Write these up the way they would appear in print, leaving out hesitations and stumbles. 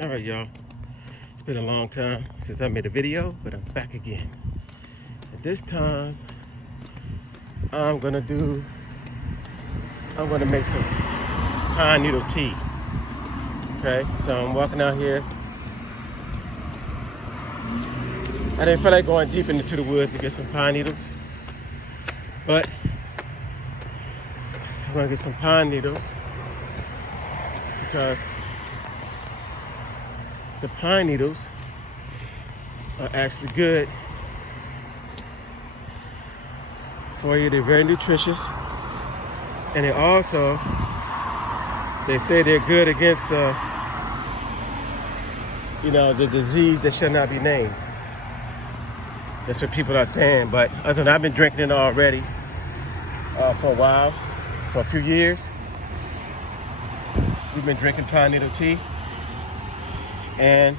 All right, y'all. It's been a long time since I made a video, but I'm back again. And this time, I'm gonna make some pine needle tea. Okay, so I'm walking out here. I didn't feel like going deep into the woods to get some pine needles, but I'm gonna get some pine needles because the pine needles are actually good for you. They're very nutritious, and they say they're good against the disease that shall not be named. That's what people are saying. But other than I've been drinking it already for a while, for a few years. We've been drinking pine needle tea, and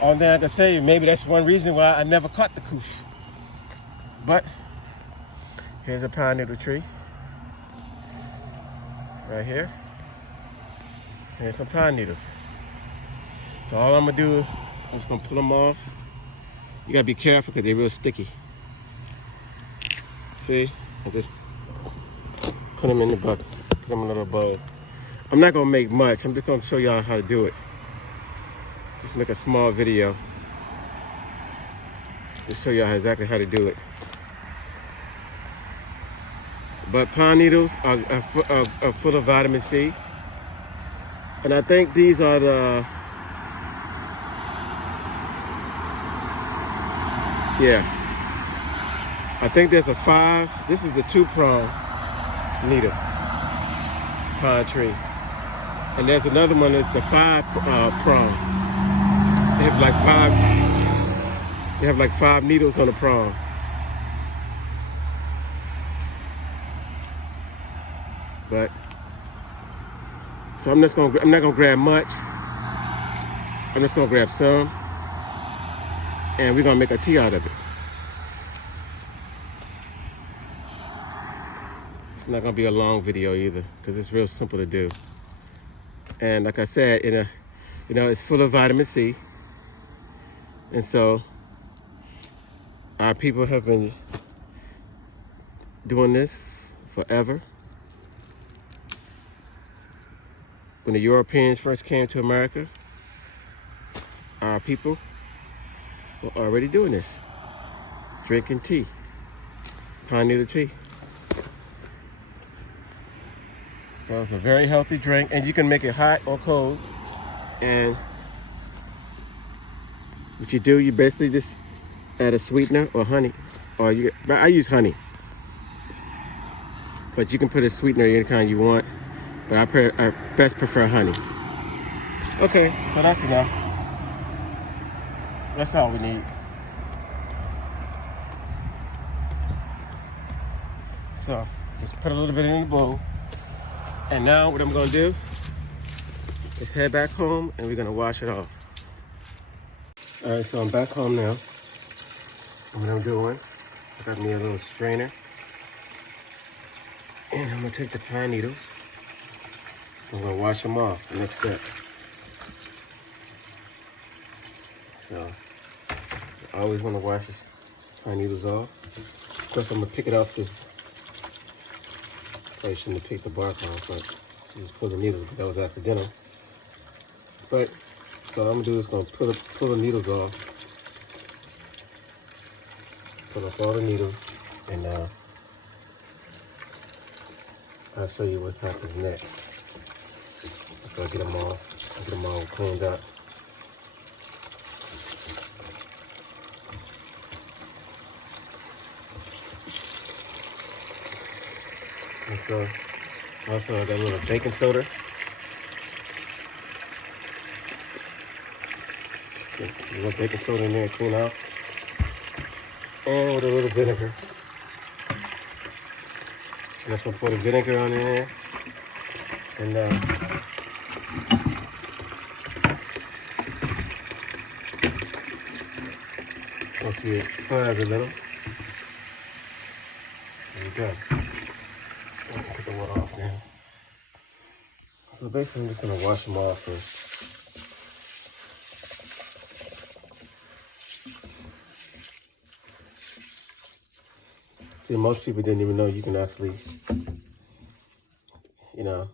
all that I can say, maybe that's one reason why I never caught the cooch. But here's a pine needle tree right here. Here's some pine needles. So all I'm gonna do, I'm just gonna pull them off. You gotta be careful because they're real sticky. See, I just put them in the bucket, put them in a little bowl. I'm not gonna make much. I'm just gonna show y'all how to do it. Just make a small video. Just show y'all exactly how to do it. But pine needles are full of vitamin C. And I think these are I think there's a 5. This is the 2-prong needle pine tree. And there's another one that's the 5-prong. They have like 5 needles on the prong. But so I'm not gonna grab much. I'm just gonna grab some, and we're gonna make a tea out of it. It's not gonna be a long video either, because it's real simple to do. And like I said, it's full of vitamin C, and so our people have been doing this forever. When the Europeans first came to America, our people were already doing this, drinking tea, pine needle tea. So it's a very healthy drink, and you can make it hot or cold. And what you do, you basically just add a sweetener or honey, but I use honey. But you can put a sweetener any kind you want, but I best prefer honey. Okay, so that's enough. That's all we need. So just put a little bit in the bowl. And now what I'm gonna do is head back home, and we're gonna wash it off. All right, so I'm back home now. And what I'm doing, I got me a little strainer. And I'm gonna take the pine needles. I'm gonna wash them off, the next step. So, I always wanna wash the pine needles off. Of course, I'm gonna pick it off this. Probably shouldn't have picked the bark off, but just pull the needles, but that was accidental. But, so I'm gonna do is gonna pull the needles off. Pull off all the needles, and I'll show you what happens next. After I get them all cleaned up. And so, also I got a little baking soda. Get a little baking soda in there, clean out. And with a little vinegar. I'm just gonna pour the vinegar on in there. And you'll see it fuzz a little. There you go. Put the water off now. So basically I'm just gonna wash them off first. See, most people didn't even know you can actually, you know,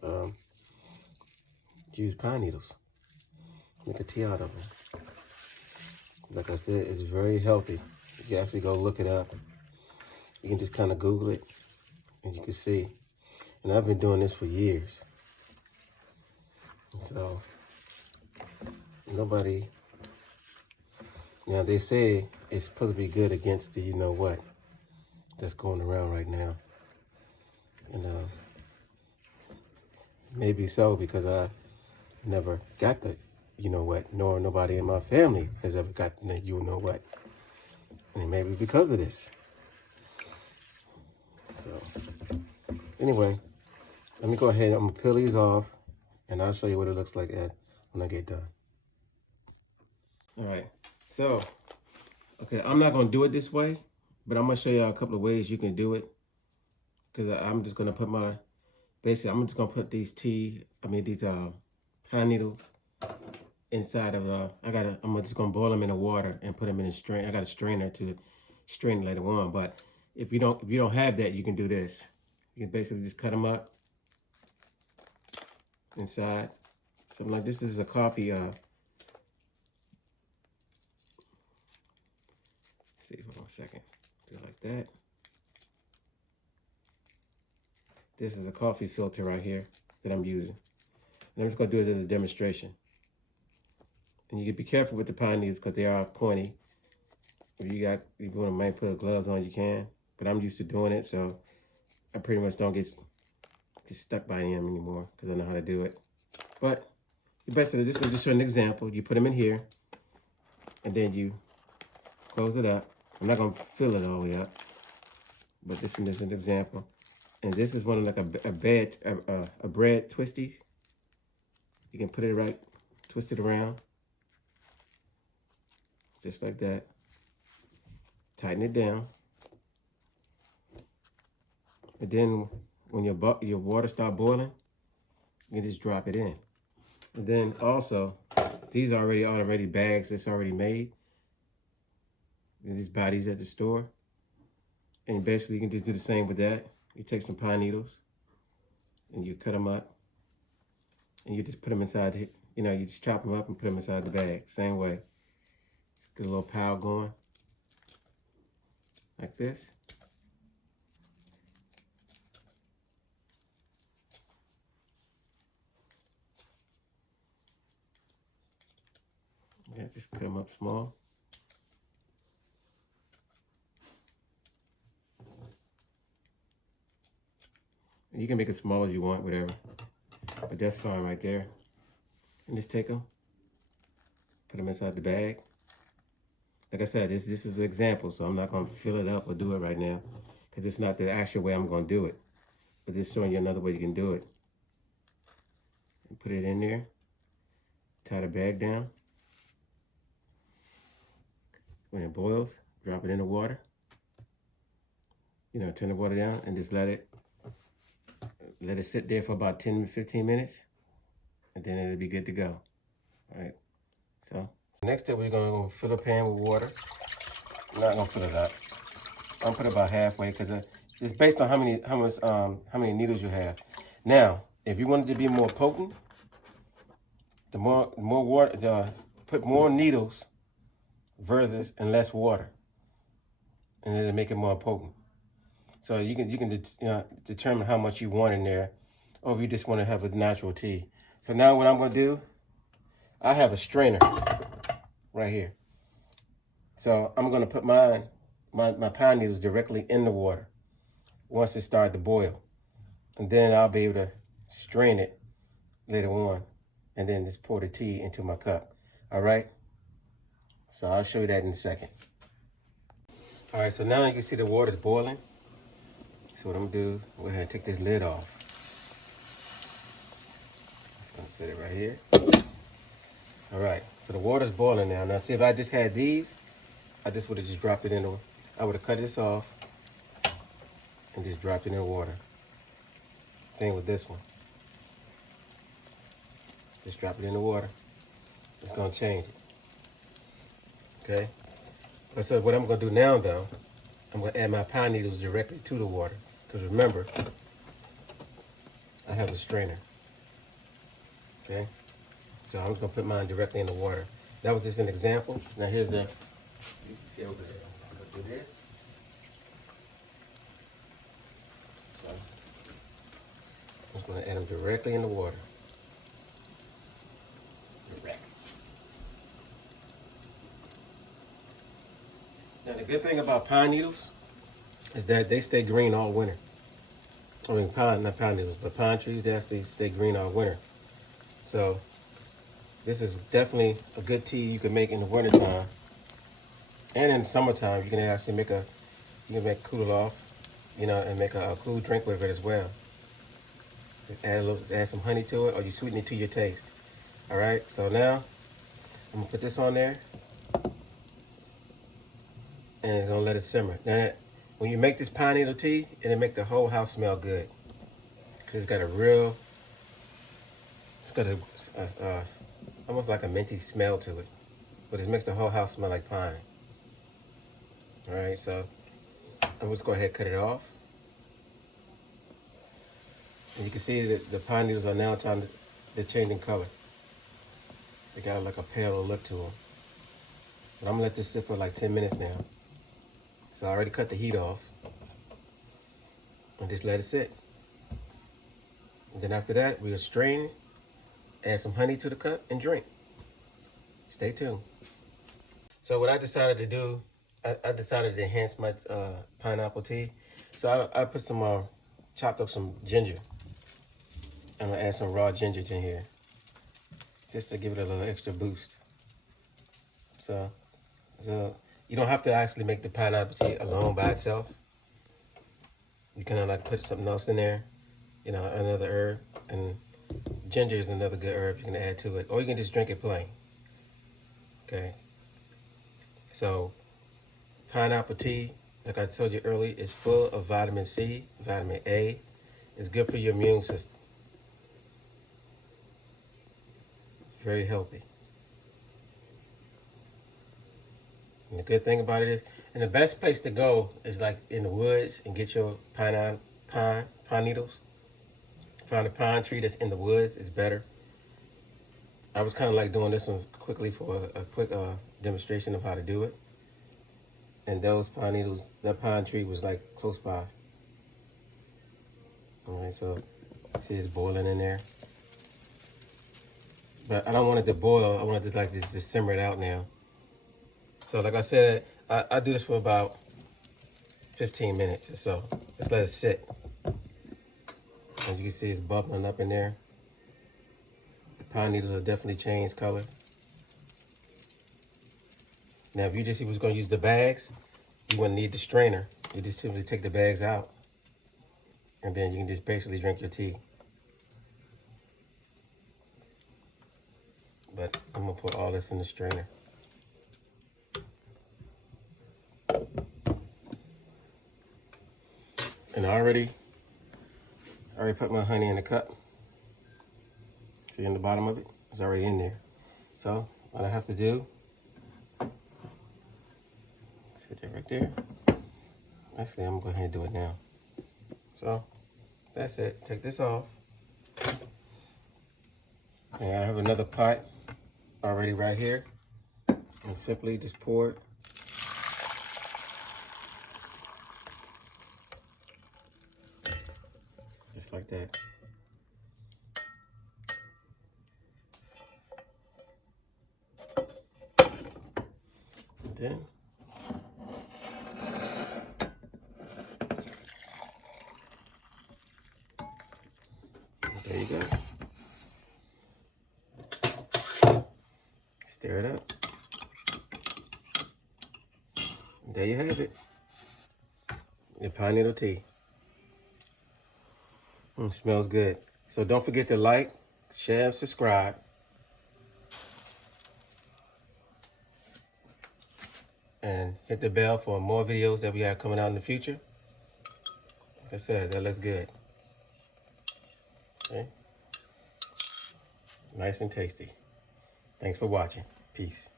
um, use pine needles, make a tea out of them. Like I said, it's very healthy. You can actually go look it up. You can just kind of Google it, and you can see. And I've been doing this for years. So, nobody, now they say it's supposed to be good against the you know what that's going around right now. And maybe so, because I never got the you know what, nor nobody in my family has ever gotten the you know what. And maybe because of this. So, anyway, let me go ahead. I'm going to peel these off, and I'll show you what it looks like when I get done. All right. So, okay, I'm not going to do it this way, but I'm going to show you a couple of ways you can do it. Because I'm just going to put basically, I'm just going to put these pine needles inside of, I'm just going to boil them in the water and put them in a strain. I got a strainer to strain later on, but if you don't have that, you can do this. You can basically just cut them up inside. Something like this. This is a coffee. See, hold on a second. Do it like that. This is a coffee filter right here that I'm using. And I'm just gonna do this as a demonstration. And you can be careful with the pine needles because they are pointy. If you want to put gloves on, you can. But I'm used to doing it, so I pretty much don't get stuck by them anymore because I know how to do it. But basically, this is just an example. You put them in here, and then you close it up. I'm not gonna fill it all the way up, but this is an example. And this is one of like a bread twisty. You can put it right, twist it around, just like that. Tighten it down, and then when your water start boiling, you can just drop it in. And then also, these are already bags that's already made. And these buy these at the store. And basically, you can just do the same with that. You take some pine needles, and you cut them up, and you just put them inside. You just chop them up and put them inside the bag. Same way. Just get a little pile going, like this. Yeah, just cut them up small. You can make it small as you want, whatever. But that's fine right there. And just take them, put them inside the bag. Like I said, this is an example, so I'm not going to fill it up or do it right now because it's not the actual way I'm going to do it. But just showing you another way you can do it. And put it in there. Tie the bag down. When it boils, drop it in the water. Turn the water down and just let it sit there for about 10 to 15 minutes. And then it'll be good to go. All right. So next step, we're going to fill a pan with water. I'm not going to fill it up. I'm going to put it about halfway because it's based on how many needles you have. Now, if you want it to be more potent, the more water, put more needles versus and less water, and it'll make it more potent. So you can determine how much you want in there, or if you just want to have a natural tea. So now what I'm going to do, I have a strainer right here. So I'm going to put my pine needles directly in the water once it starts to boil. And then I'll be able to strain it later on and then just pour the tea into my cup. All right? So I'll show you that in a second. All right, so now you can see the water's boiling. So what I'm going to do, go ahead and take this lid off. Just going to set it right here. All right, so the water's boiling now. Now see, if I just had these, I just would have just dropped it in the, I would have cut this off and just dropped it in the water. Same with this one. Just drop it in the water. It's gonna change it. Okay? So what I'm gonna do now though, I'm going to add my pine needles directly to the water. Because remember, I have a strainer. Okay? So I'm just going to put mine directly in the water. That was just an example. Now here's the, you can see over there. I'm going to do this. So I'm just going to add them directly in the water. Direct. Now the good thing about pine needles is that they stay green all winter. I mean, not pine needles, but pine trees, they actually stay green all winter. So this is definitely a good tea you can make in the wintertime. And in the summertime, you can actually make cool it off, you know, and make a cool drink with it as well. Add some honey to it, or you sweeten it to your taste. All right, so now I'm gonna put this on there and gonna let it simmer. Now, when you make this pine needle tea, it'll make the whole house smell good. Cause it's got almost like a minty smell to it, but it makes the whole house smell like pine. All right, so I'm just go ahead and cut it off. And you can see that the pine needles are now they're changing color. They got like a pale look to them. But I'm gonna let this sit for like 10 minutes now. So I already cut the heat off. And just let it sit. And then after that, we'll strain, add some honey to the cup, and drink. Stay tuned. So what I decided to do, I decided to enhance my pineapple tea. So I put some, chopped up some ginger. I'm gonna add some raw ginger in here, just to give it a little extra boost. So you don't have to actually make the pineapple tea alone by itself. You can like put something else in there, you know, another herb, and ginger is another good herb you can add to it, or you can just drink it plain. Okay. So pineapple tea, like I told you earlier, is full of vitamin C, vitamin A. It's good for your immune system. It's very healthy. And the good thing about it is, and the best place to go is like in the woods and get your pine needles. Find a pine tree that's in the woods is better. I was kind of like doing this one quickly for a quick demonstration of how to do it. And those pine needles, that pine tree was like close by. All right, so see it's boiling in there. But I don't want it to boil. I want it to like just simmer it out now. So like I said, I do this for about 15 minutes or so. Just let it sit. As you can see, it's bubbling up in there. The pine needles have definitely changed color. Now, if you just was going to use the bags, you wouldn't need the strainer. You just simply take the bags out, and then you can just basically drink your tea. But I'm going to put all this in the strainer. And I already put my honey in the cup. See in the bottom of it? It's already in there. So what I have to do, sit that right there. Actually, I'm gonna go ahead and do it now. So that's it. Take this off. And I have another pot already right here. And simply just pour it. Just like that. And then there you go. Stir it up. And there you have it. Your pine needle tea. Smells good. So don't forget to like, share, and subscribe. And hit the bell for more videos that we have coming out in the future. Like I said, that looks good. Okay. Nice and tasty. Thanks for watching. Peace.